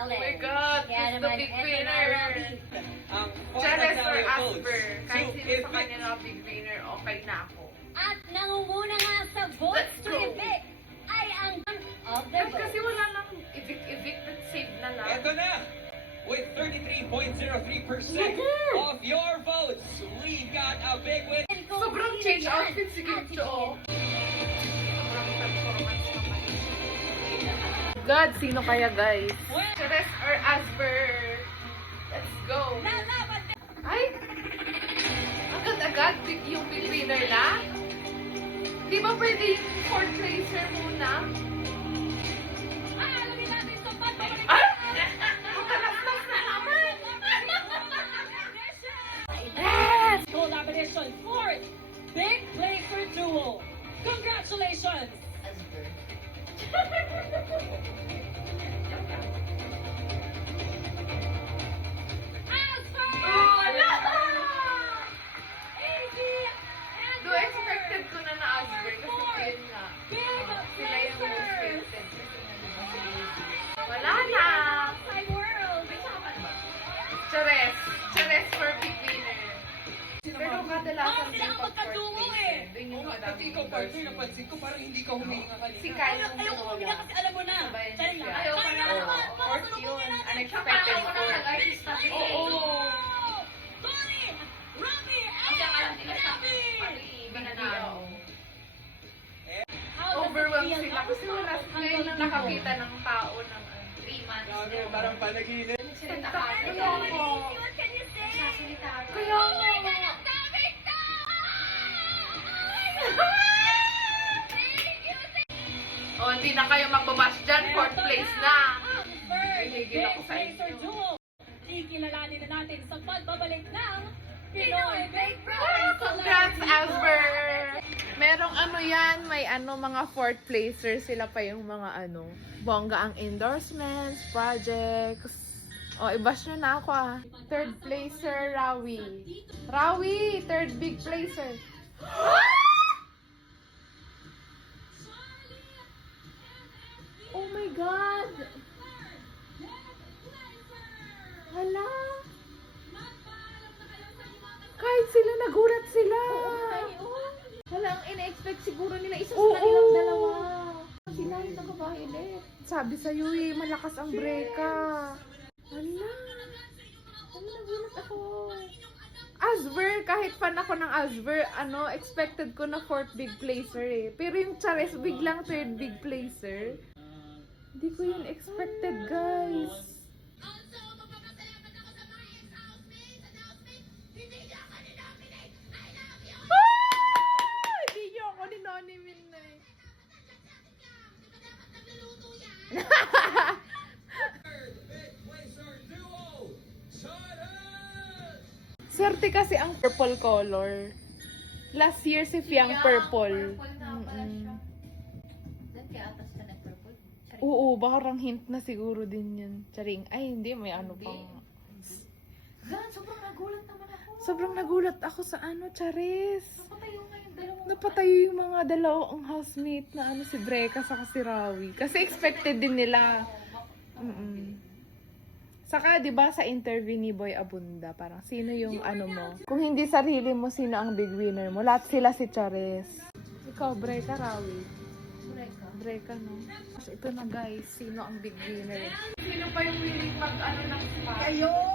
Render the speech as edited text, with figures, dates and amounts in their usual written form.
challenge. Oh my God, Kaya who's the naman, big eto na, winner? Robby. Ang Charles or final tally of Asper? votes. Kahit So, sino if sa kanila big winner, okay na ako. At nangunguna nga sa votes Let's to go. evict ay ang of the At kasi votes. wala nang evict at save na lang. Eto na! With 33.03% of your votes, we've got a big win. Sobrang change outfit si Kim Cho. Sobrang performance naman. God, sino kaya guys? Charles or Asper? Let's go. Ay! Agad-agad yung big winner na? Di ba pwede yung fourth placer muna? Ay! Makalaslas na naman! Yes! Gold nomination fourth Big Placer Duo. Congratulations! Oh, no! Do expected ko na na-Asper kasi yun nga. Sila yung most expected. Wala na! Chares! Chares for big winner. Pero kadalasan din pag fourth place. Doon yung Pati madaming ikaw, partner, endorsement. napansin ko parang hindi ka huminga kanina. Si Kyle yung Ayaw ko pinula. kasi alam mo na. Sabayan Charing siya. lang. Ayaw pa na. Fourth yun. Unexpected fourth. Oo. Tony! Robbie! Overwhelmed sila kasi wala ngayon lang nakakita ng tao ng 3 months. Grabe, parang panaginip. Kaya ako. Kaya nga. Oh, hindi na kayo magbabash dyan. Fourth place na. Pinigil ako sa inyo. Ikilalanin na natin sa pagbabalik ng Pinoy Big Congrats, Asper! Merong ano yan, may ano, mga fourth placers. Sila pa yung mga ano, bongga ang endorsements, projects. O, i-bash nyo na ako ah. Third placer, Rawi. Rawi, third big placer. Oh my God! Hala! Kahit sila, nagulat sila! Wala ang ina-expect siguro nila isa Oo. sa kanilang dalawa. Sila yung nakabahilit. Sabi sa'yo eh, malakas ang breka. Hala! Ano nagulat ako? Asver, kahit fan ako ng Asver, ano, expected ko na fourth big placer eh. Pero yung Chares, biglang third big placer. Hindi ko yun expected, guys. Hindi nyo ako ninonimin na eh. Swerte kasi ang purple color. Last year si Fiang purple. Mm-mm. Dati atas ka nag-purple. Oo, baka hint na siguro din yun. Charing. Ay, hindi. May ano pang... God, sobrang nagulat naman ako. Sobrang nagulat ako sa ano, Charis. Napatayo nga yung dalawang Napatayo yung mga dalawang housemate na ano, si Breka sa si Rawi. Kasi expected din nila. Mm-mm. Saka, di ba, sa interview ni Boy Abunda, parang sino yung ano mo? Kung hindi sarili mo, sino ang big winner mo? Lahat sila si Charis. Ikaw, Breka, Rawi. Breka. Breka, no? Kasi ito na, guys. Sino ang big winner? Sino pa yung willing mag-ano ng spa? Ayun!